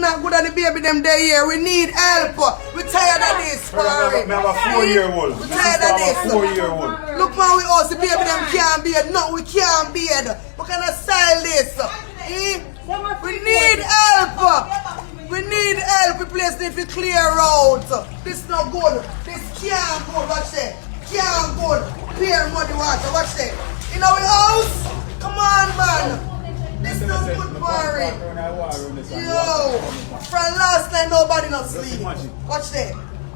not good at the baby them day here. We need help. We're tired of this, Barry. We have a 4-year-old. We're tired of this. 4-year-old. Look, man, we also baby them can't beard. No, we can't beard. We cannot style this. Eh? We need help. We need help. The place need to clear out. This is not good. This can't good. Watch that. Can't good. Clear muddy water. Watch that. In our house? Come on, man. This is not good, Barry. Yo. From last time, nobody not sleep. Watch that.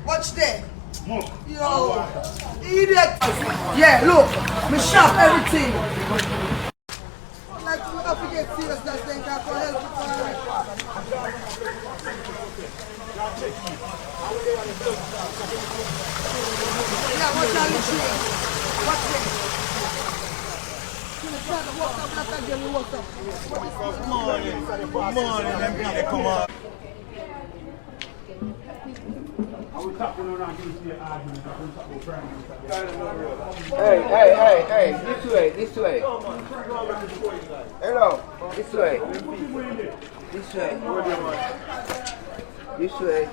Watch that. Yo. Idiot. Yeah, look. Me shop everything. Like, we have to get serious that thing. I can help you, Barry. Yeah, watch out the tree. Watch it. Good morning. Good morning. Come on. Hey, this way. Hello, this way. This way. This way.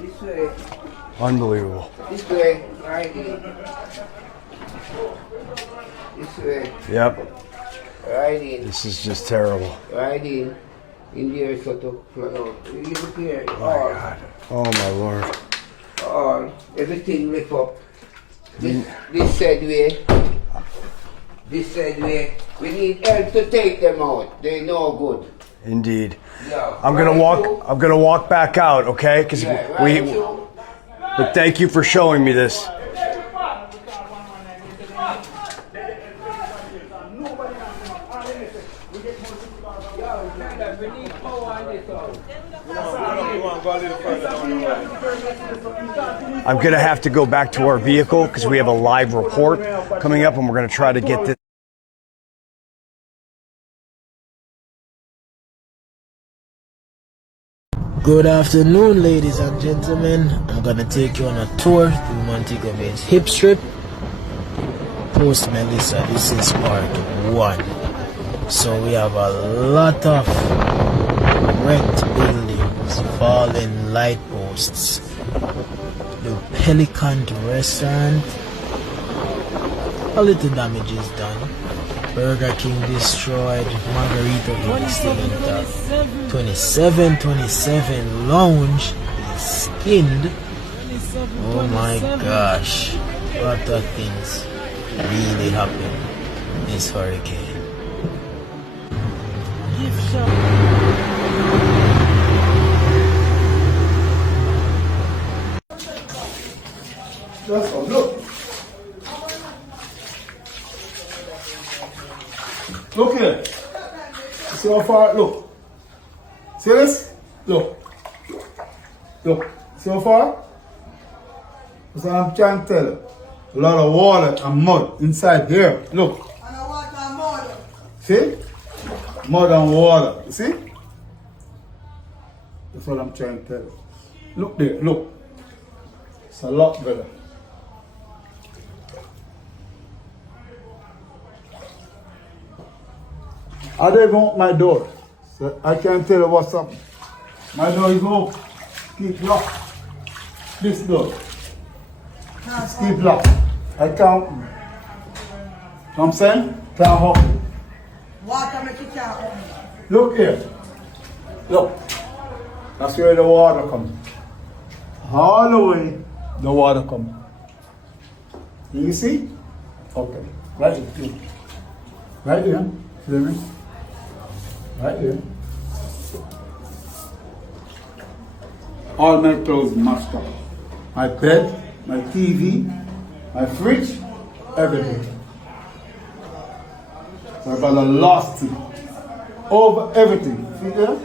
This way. Unbelievable. This way. Right in. This way. Yep. Right in. This is just terrible. Right in. In there, sort of flood out. You look here. Oh my God. Oh my Lord. All. Everything lift up. This side way. This side way. We need help to take them out. They're no good. Indeed. Yeah. I'm gonna walk back out, okay? Because but thank you for showing me this. I'm gonna have to go back to our vehicle because we have a live report coming up, and we're gonna try to get this. Good afternoon, ladies and gentlemen. I'm gonna take you on a tour through Montego Bay's hip strip. Post Melissa, this is part 1. So we have a lot of wrecked buildings, fallen light posts, the Pelican restaurant, a little damage is done. Burger King destroyed, Margarita is still intact. 27 Lounge is skinned. Oh my gosh, what are things really happened this hurricane. Gift shop. Just look. Look here. See how far? Look. See this? Look. Look. See how far? That's what I'm trying to tell you. A lot of water and mud inside here. Look. And I want my mother. See? Mud and water. You see? That's what I'm trying to tell you. Look there. Look. It's a lot better. I don't even open my door, so I can't tell you what's up. My door is open. Keep locked. This door. Just keep locked. I can't open. You know what I'm saying? Can't open. Water make it can't open. Look here. Look. That's where the water comes. All the way, the water comes. You see? Okay. Right here. Right here. See me? Right here. All my clothes mashed up. My bed, my TV, my fridge, everything. So I got a lost it. Over everything. See there?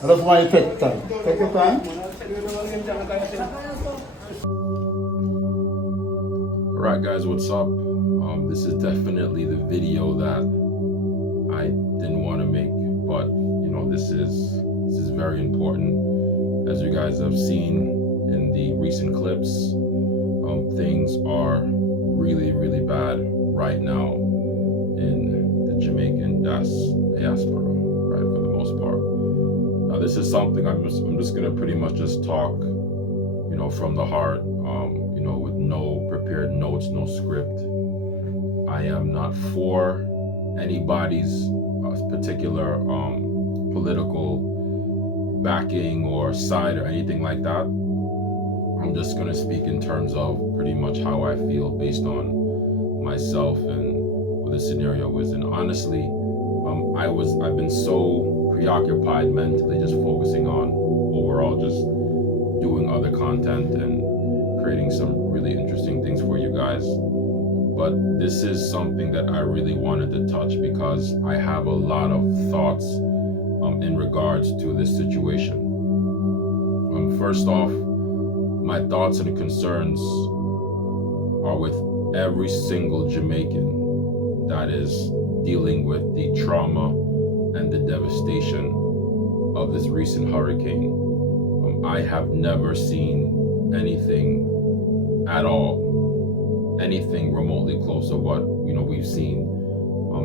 I just want you to take time. Take your time. Alright guys, what's up? This is definitely the video that I didn't want to make, but you know, this is very important. As you guys have seen in the recent clips, things are really bad right now. diaspora, right, for the most part. Now, this is something I'm just gonna pretty much just talk, from the heart, with no prepared notes, no script. I am not for anybody's particular political backing or side or anything like that. I'm just gonna speak in terms of pretty much how I feel based on myself and what the scenario is. And honestly, I've been so preoccupied mentally, just focusing on overall just doing other content and creating some really interesting things for you guys. But this is something that I really wanted to touch because I have a lot of thoughts in regards to this situation. First off, my thoughts and concerns are with every single Jamaican that is dealing with the trauma and the devastation of this recent hurricane. I have never seen anything at all, anything remotely close to what we've seen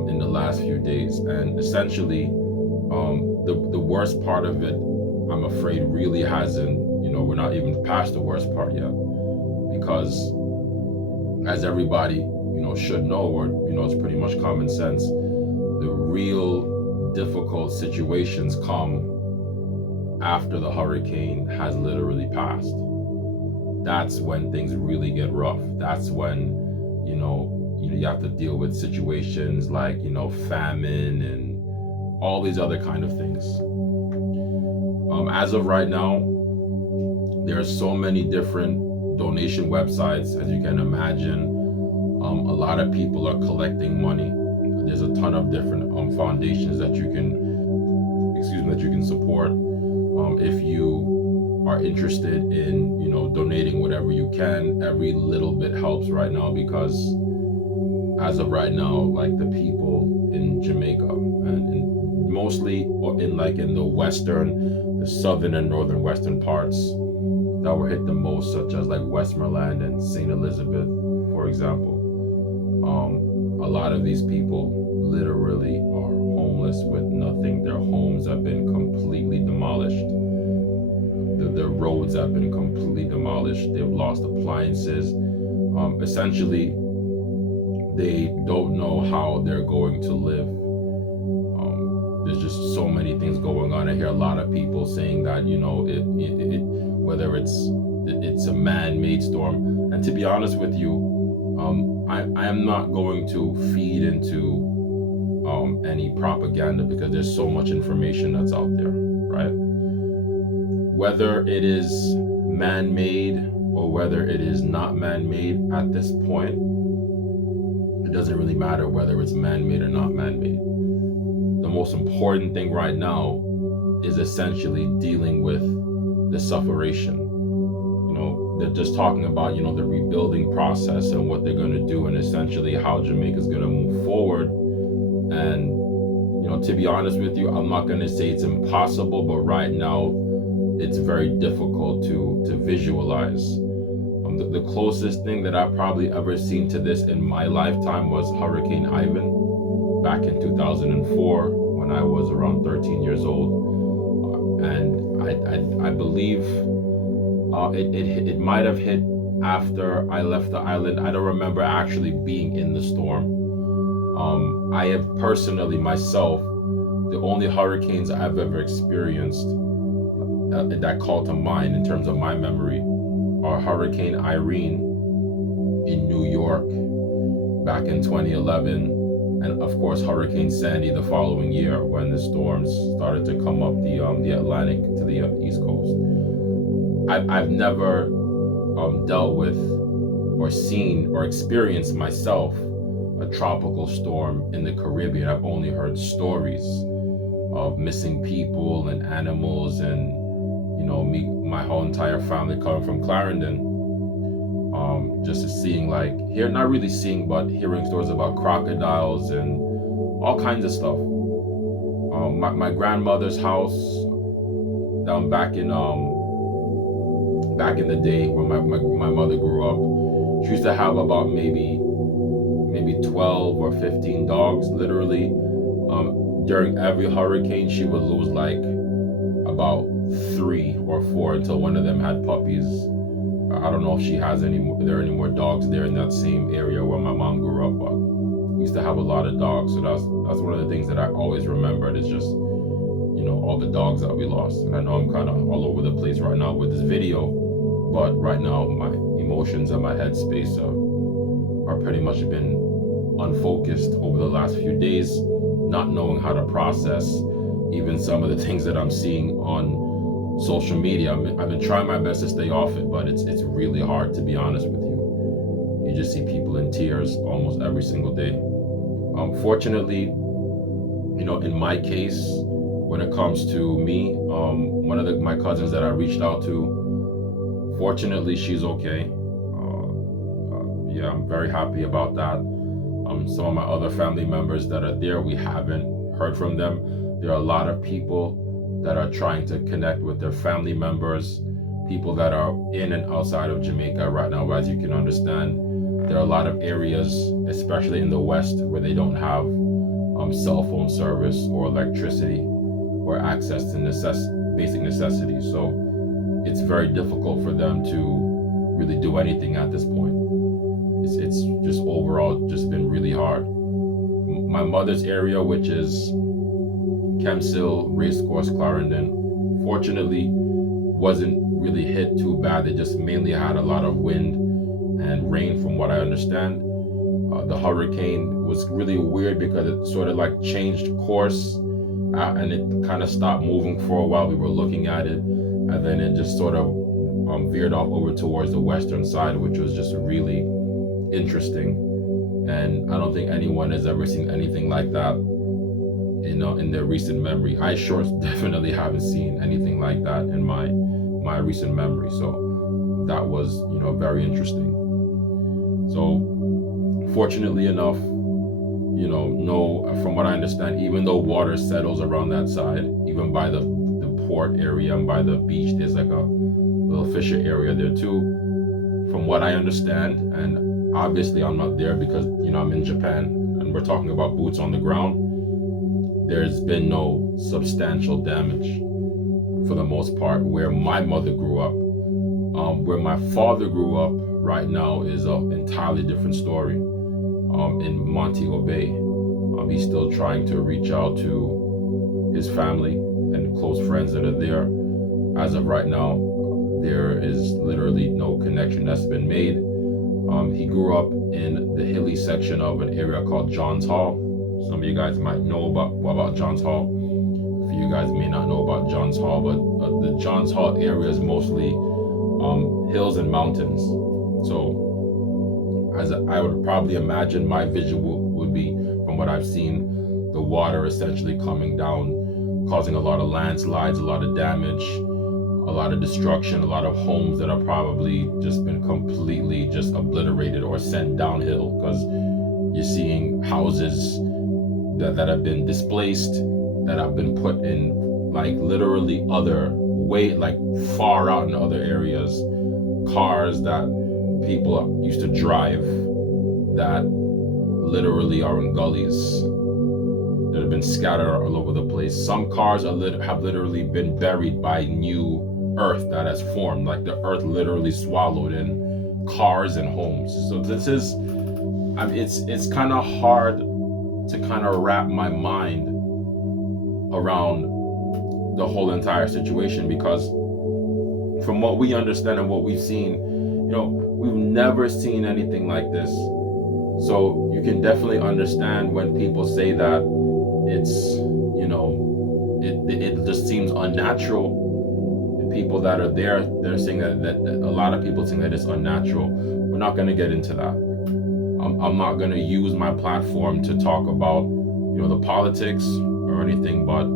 in the last few days. And essentially, the worst part of it, I'm afraid, really hasn't. We're not even past the worst part yet, because as everybody should know, or it's pretty much common sense, the real difficult situations come after the hurricane has literally passed. That's when things really get rough. That's when you have to deal with situations like famine and all these other kind of things. As of right now, there are so many different donation websites, as you can imagine. A lot of people are collecting money. There's a ton of different foundations that you can support. If you are interested in donating whatever you can, every little bit helps right now, because as of right now, like, the people in Jamaica and mostly in the southern and northern western parts that were hit the most, such as like Westmoreland and St. Elizabeth, for example. A lot of these people literally are homeless with nothing. Their homes have been completely demolished. Their roads have been completely demolished. They've lost appliances. Essentially, they don't know how they're going to live. There's just so many things going on. I hear a lot of people saying that whether it's a man-made storm. And to be honest with you, I am not going to feed into any propaganda, because there's so much information that's out there, right? Whether it is man-made or whether it is not man-made at this point, it doesn't really matter whether it's man-made or not man-made. The most important thing right now is essentially dealing with the sufferation. They're just talking about, the rebuilding process and what they're going to do, and essentially how Jamaica's going to move forward. And, to be honest with you, I'm not going to say it's impossible, but right now it's very difficult to visualize. The closest thing that I've probably ever seen to this in my lifetime was Hurricane Ivan back in 2004, when I was around 13 years old. And I believe it might have hit after I left the island. I don't remember actually being in the storm. I have personally, myself, the only hurricanes I've ever experienced that call to mind in terms of my memory are Hurricane Irene in New York back in 2011, and of course Hurricane Sandy the following year, when the storms started to come up the Atlantic to the East Coast. I've never dealt with or seen or experienced myself a tropical storm in the Caribbean. I've only heard stories of missing people and animals, and my whole entire family coming from Clarendon, just seeing, not really seeing, but hearing stories about crocodiles and all kinds of stuff. My grandmother's house down back in the day when my mother grew up, she used to have about maybe 12 or 15 dogs, literally. During every hurricane, she would lose like about 3 or 4 until one of them had puppies. I don't know if she has any more dogs there in that same area where my mom grew up, but we used to have a lot of dogs. So that's one of the things that I always remembered is just, all the dogs that we lost. And I know I'm kind of all over the place right now with this video, but right now my emotions and my headspace are pretty much been unfocused over the last few days, not knowing how to process even some of the things that I'm seeing on social media. I've been trying my best to stay off it, but it's really hard, to be honest with you. You just see people in tears almost every single day. Fortunately, in my case, when it comes to me, one of my cousins that I reached out to, fortunately, she's okay. Yeah, I'm very happy about that. Some of my other family members that are there, we haven't heard from them. There are a lot of people that are trying to connect with their family members, people that are in and outside of Jamaica right now. As you can understand, there are a lot of areas, especially in the West, where they don't have cell phone service or electricity or access to basic necessities. So it's very difficult for them to really do anything at this point. It's just overall just been really hard. My mother's area, which is Kemsill, Racecourse, Clarendon, fortunately wasn't really hit too bad. They just mainly had a lot of wind and rain from what I understand. The hurricane was really weird because it sort of like changed course and it kind of stopped moving for a while. We were looking at it and then it just sort of veered off over towards the western side, which was just really interesting. And I don't think anyone has ever seen anything like that in their recent memory. I sure definitely haven't seen anything like that in my recent memory. So that was very interesting. So fortunately enough, from what I understand, even though water settles around that side, even by the port area and by the beach, there's like a little fisher area there too. From what I understand, and obviously I'm not there because I'm in Japan and we're talking about boots on the ground, there's been no substantial damage for the most part where my mother grew up. Where my father grew up right now is an entirely different story. In Montego Bay, he's still trying to reach out to his family and close friends that are there. As of right now, there is literally no connection that's been made. He grew up in the hilly section of an area called Johns Hall. Some of you guys might know about Johns Hall. A few of you guys may not know about Johns Hall, but the Johns Hall area is mostly hills and mountains. So as I would probably imagine, my visual would be, from what I've seen, the water essentially coming down, causing a lot of landslides, a lot of damage, a lot of destruction, a lot of homes that are probably just been completely just obliterated or sent downhill, because you're seeing houses that have been displaced, that have been put in like literally far out in other areas, cars that people used to drive that literally are in gullies that have been scattered all over the place. Some cars have literally been buried by new earth that has formed, like the earth literally swallowed in cars and homes. So this is, it's kind of hard to kind of wrap my mind around the whole entire situation, because from what we understand and what we've seen, we've never seen anything like this. So you can definitely understand when people say that it's, it just seems unnatural. The people that are there, they're saying that a lot of people think that it's unnatural. We're not going to get into that. I'm not going to use my platform to talk about, the politics or anything, but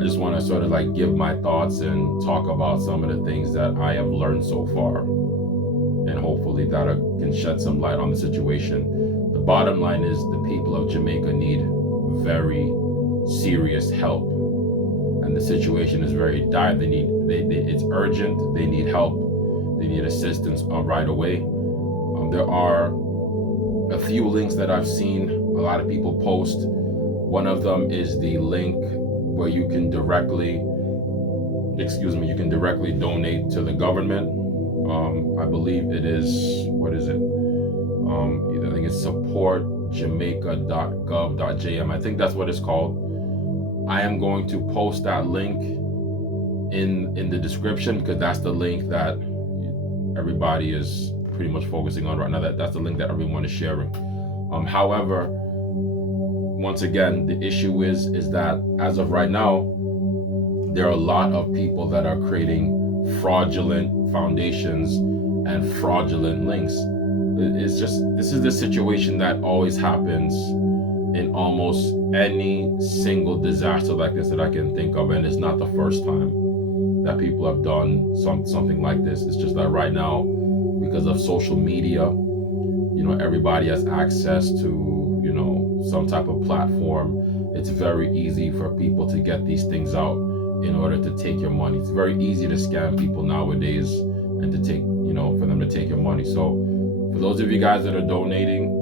I just want to sort of like give my thoughts and talk about some of the things that I have learned so far. And hopefully that can shed some light on the situation. The bottom line is the people of Jamaica need very serious help. And the situation is very dire. It's urgent. They need help. They need assistance right away. There are a few links that I've seen a lot of people post One of them is the link where you can directly donate to the government. I believe it is, what is it? I think it's Supportjamaica.gov.jm. I think that's what it's called. I am going to post that link in the description, because that's the link that everybody is pretty much focusing on right now. That's the link that everyone is sharing. However, once again, the issue is that as of right now, there are a lot of people that are creating fraudulent foundations and fraudulent links. It's just, this is the situation that always happens in almost any single disaster like this that I can think of, and it's not the first time that people have done something like this. It's just that right now, because of social media, everybody has access to, some type of platform. It's very easy for people to get these things out in order to take your money. It's very easy to scam people nowadays and to take, for them to take your money. So for those of you guys that are donating,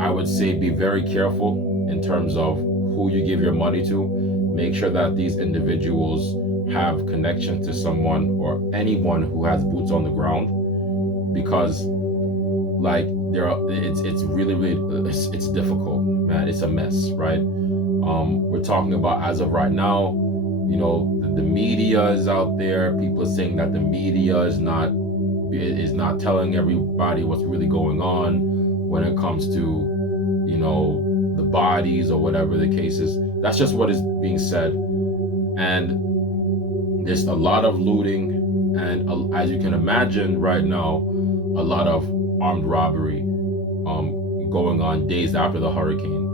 I would say be very careful in terms of who you give your money to. Make sure that these individuals have connection to someone or anyone who has boots on the ground, because it's really it's difficult, man. It's a mess, right? We're talking about, as of right now, the media is out there. People are saying that the media is not telling everybody what's really going on when it comes to, the bodies or whatever the case is. That's just what is being said. And there's a lot of looting, and as you can imagine right now, a lot of armed robbery going on days after the hurricane.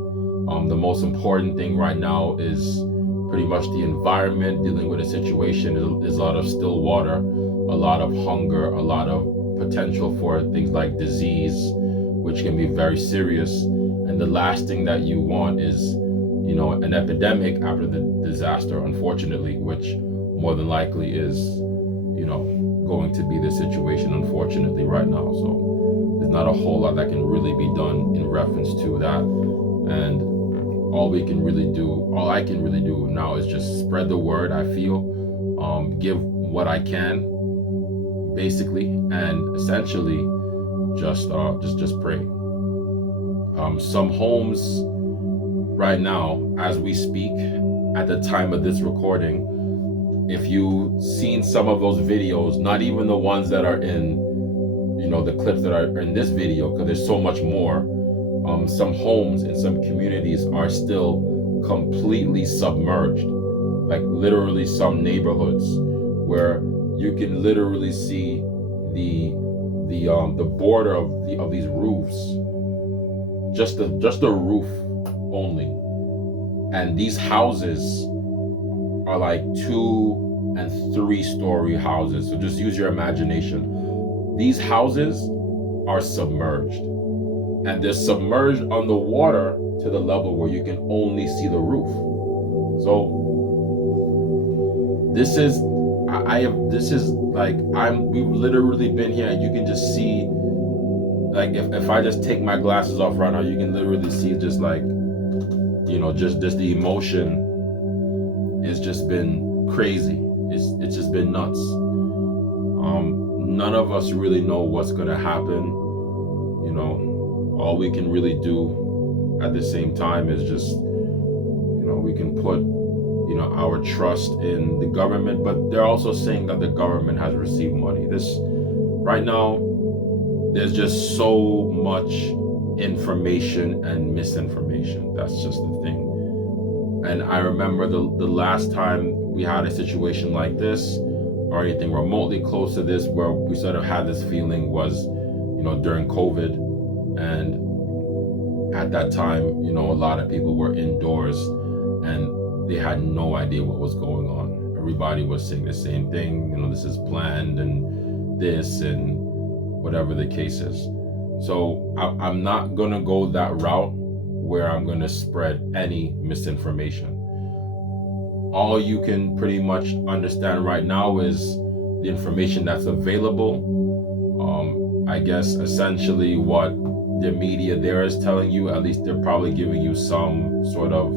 The most important thing right now is pretty much the environment, dealing with a situation. There's a lot of still water, a lot of hunger, a lot of potential for things like disease, which can be very serious. And the last thing that you want is, an epidemic after the disaster, unfortunately, which more than likely is, going to be the situation, unfortunately, right now. So there's not a whole lot that can really be done in reference to that. And all I can really do now is just spread the word, I feel, give what I can, basically, and essentially just pray. Some homes right now, as we speak, at the time of this recording, if you've seen some of those videos, not even the ones that are in, the clips that are in this video, because there's so much more, some homes in some communities are still completely submerged. Like literally some neighborhoods where you can literally see the border of these roofs, just the roof only. And these houses are like 2 and 3 story houses. So just use your imagination. These houses are submerged, and they're submerged underwater to the level where you can only see the roof. So we've literally been here, and you can just see, like, if I just take my glasses off right now, you can literally see just like, just the emotion. It's just been crazy. It's just been nuts. None of us really know what's gonna happen. All we can really do at the same time is just, we can put, our trust in the government, but they're also saying that the government has received money. Right now, there's just so much information and misinformation. That's just the thing. And I remember the last time we had a situation like this, or anything remotely close to this, where we sort of had this feeling was, during COVID. And at that time, a lot of people were indoors and they had no idea what was going on. Everybody was saying the same thing, this is planned and this and whatever the case is. So I'm not gonna go that route where I'm gonna spread any misinformation. All you can pretty much understand right now is the information that's available. I guess essentially what the media there is telling you, at least they're probably giving you some sort of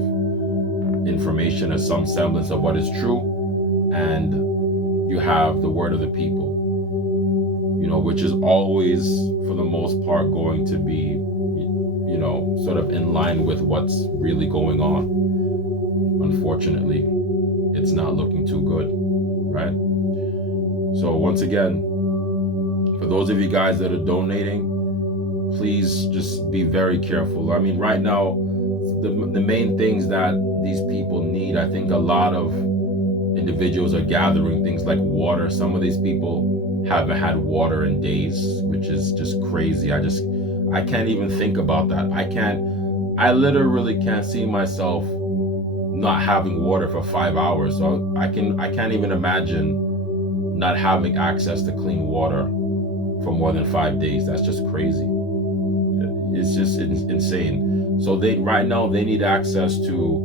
information or some semblance of what is true, and you have the word of the people, which is always, for the most part, going to be, sort of in line with what's really going on. Unfortunately, it's not looking too good, right? So once again, for those of you guys that are donating, please just be very careful. I mean, right now, the main things that these people need, I think a lot of individuals are gathering things like water. Some of these people haven't had water in days, which is just crazy. I can't even think about that. I literally can't see myself not having water for 5 hours. So I can't even imagine not having access to clean water for more than 5 days. That's just crazy. It's just insane. So right now they need access to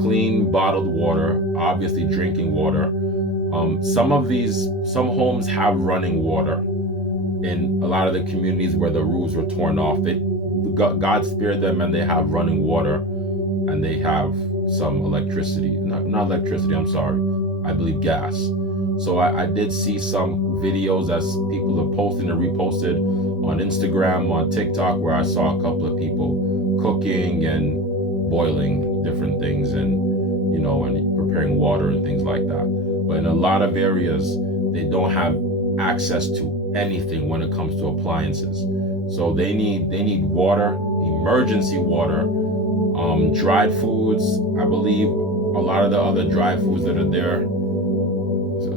clean bottled water, obviously drinking water. Some homes have running water in a lot of the communities where the roofs were torn off. God spared them, and they have running water, and they have some electricity. Not electricity, I'm sorry. I believe gas. So I did see some videos as people have posted and reposted on Instagram, on TikTok, where I saw a couple of people cooking and boiling different things and preparing water and things like that. But in a lot of areas, they don't have access to anything when it comes to appliances. So they need water, emergency water, dried foods. I believe a lot of the other dried foods that are there,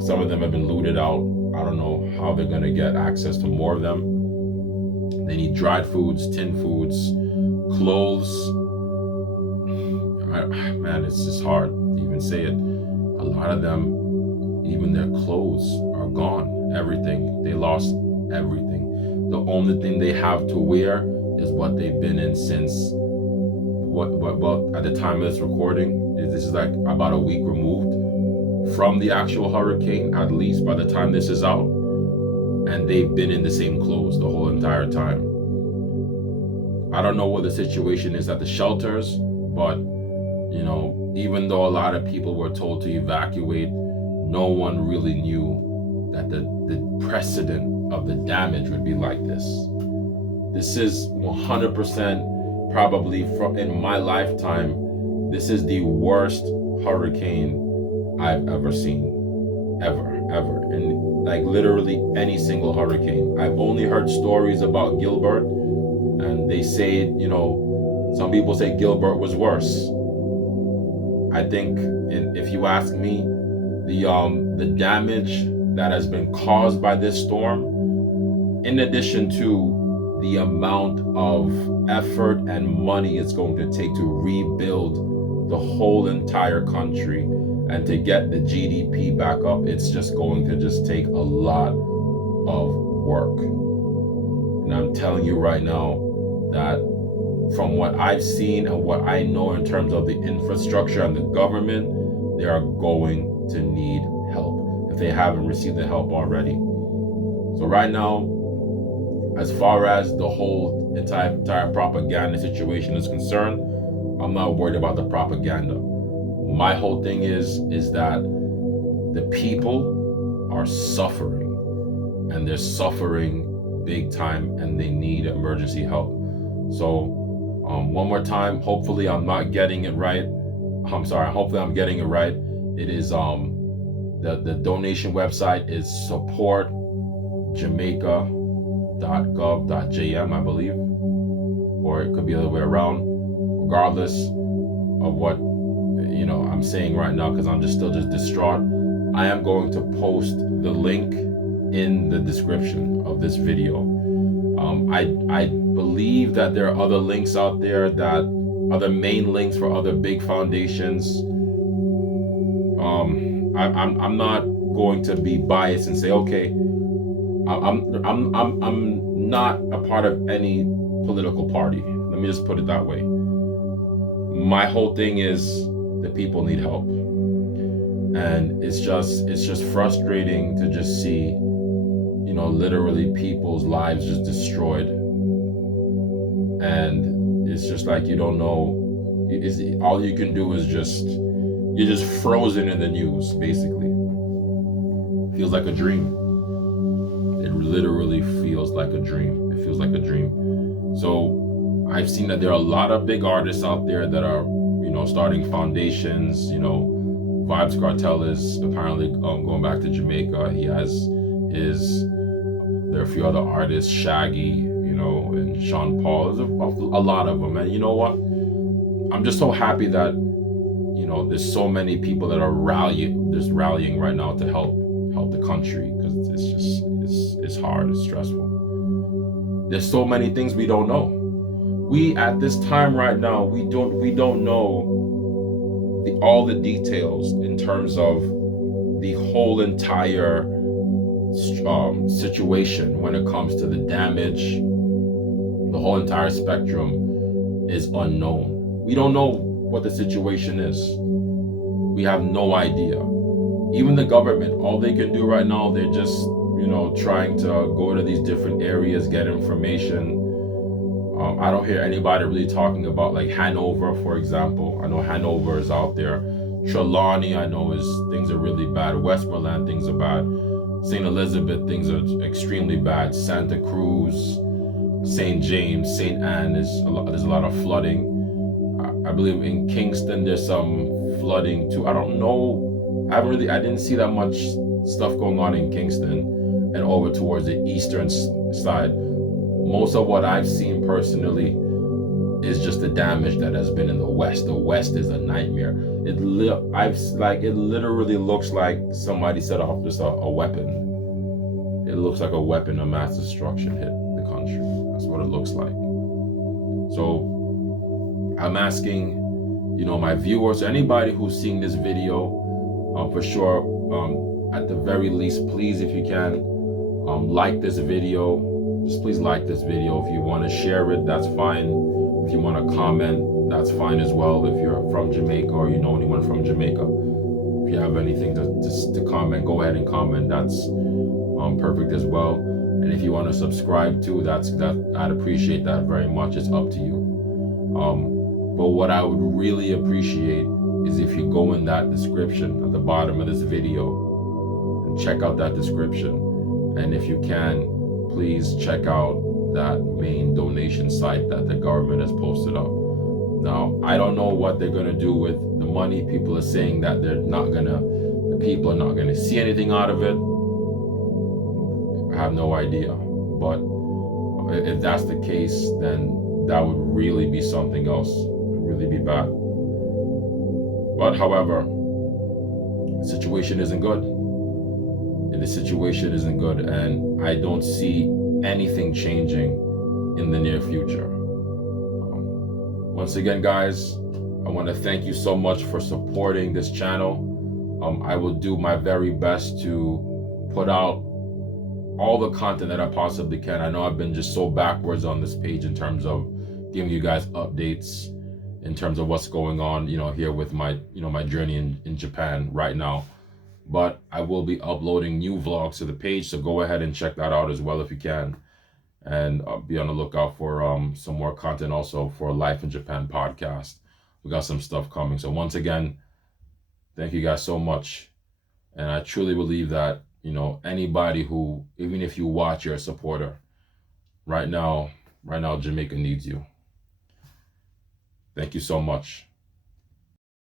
some of them have been looted out. I don't know how they're going to get access to more of them. They need dried foods, tinned foods, clothes. Man, it's just hard to even say it. A lot of them, even their clothes are gone. Everything. They lost everything. The only thing they have to wear is what they've been in since, at the time of this recording, this is like about a week removed from the actual hurricane, at least by the time this is out. And they've been in the same clothes the whole entire time. I don't know what the situation is at the shelters, but even though a lot of people were told to evacuate, no one really knew that the precedent of the damage would be like this. This is 100% probably in my lifetime, this is the worst hurricane I've ever seen. Ever. And like literally any single hurricane. I've only heard stories about Gilbert, and they say, some people say Gilbert was worse. I think, if you ask me, the damage that has been caused by this storm, in addition to the amount of effort and money it's going to take to rebuild the whole entire country and to get the GDP back up, it's just going to just take a lot of work. And I'm telling you right now that from what I've seen and what I know in terms of the infrastructure and the government, they are going to need help if they haven't received the help already. So right now, as far as the whole entire propaganda situation is concerned, I'm not worried about the propaganda. My whole thing is that the people are suffering, and they're suffering big time, and they need emergency help. So one more time, hopefully I'm not getting it right. I'm sorry, hopefully I'm getting it right. It is the donation website is Supportjamaica.gov.jm, I believe, or it could be the other way around. Regardless of what I'm saying right now, because I'm still distraught, I am going to post the link in the description of this video. I believe that there are other links out there, that other main links for other big foundations. I'm not going to be biased and say, okay, I'm not a part of any political party. Let me just put it that way. My whole thing is the people need help, and it's just frustrating to just see, literally people's lives just destroyed and it's just like you don't know. All you can do is you're just frozen in the news, basically. Feels like a dream. It literally feels like a dream. It feels like a dream. So I've seen that there are a lot of big artists out there that are, starting foundations. Vibes Cartel is apparently going back to Jamaica. He has there are a few other artists, Shaggy, and Sean Paul. There's a lot of them. And you know what? I'm just so happy that, there's so many people that are rallying right now to help the country, because it's hard, it's stressful. There's so many things we don't know. We at this time right now, we don't know all the details in terms of the whole entire situation when it comes to the damage. The whole entire spectrum is unknown. We don't know what the situation is. We have no idea. Even the government, all they can do right now, they're just, trying to go to these different areas, get information. I don't hear anybody really talking about like Hanover, for example. I know Hanover is out there. Trelawney, I know things are really bad. Westmoreland, things are bad. St. Elizabeth, things are extremely bad. Santa Cruz, St. James, St. Anne, there's a lot of flooding. I believe in Kingston there's some flooding too. I don't know. I didn't see that much stuff going on in Kingston and over towards the eastern side. Most of what I've seen personally is just the damage that has been in the West. The West is a nightmare. It literally looks like somebody set off just a weapon. It looks like a weapon of mass destruction hit the country. That's what it looks like. So I'm asking, my viewers, anybody who's seeing this video, for sure, at the very least, please, if you can, like this video. Just please like this video. If you want to share it, that's fine. If you want to comment, that's fine as well. If you're from Jamaica or you know anyone from Jamaica, if you have anything to comment, go ahead and comment. That's perfect as well. And if you want to subscribe too, I'd appreciate that very much. It's up to you. But what I would really appreciate is if you go in that description at the bottom of this video and check out that description. And if you can, please check out that main donation site that the government has posted up. Now, I don't know what they're going to do with the money. People are saying that the people are not going to see anything out of it. I have no idea. But if that's the case, then that would really be something else. It would really be bad. But however, the situation isn't good. The situation isn't good, and I don't see anything changing in the near future. Once again, guys, I want to thank you so much for supporting this channel. I will do my very best to put out all the content that I possibly can. I know I've been just so backwards on this page in terms of giving you guys updates in terms of what's going on, here with my, my journey in Japan right now. But I will be uploading new vlogs to the page, so go ahead and check that out as well if you can. And be on the lookout for some more content also for Life in Japan podcast. We got some stuff coming. So once again, thank you guys so much. And I truly believe that, anybody who, even if you watch, you're a supporter. Right now, Jamaica needs you. Thank you so much.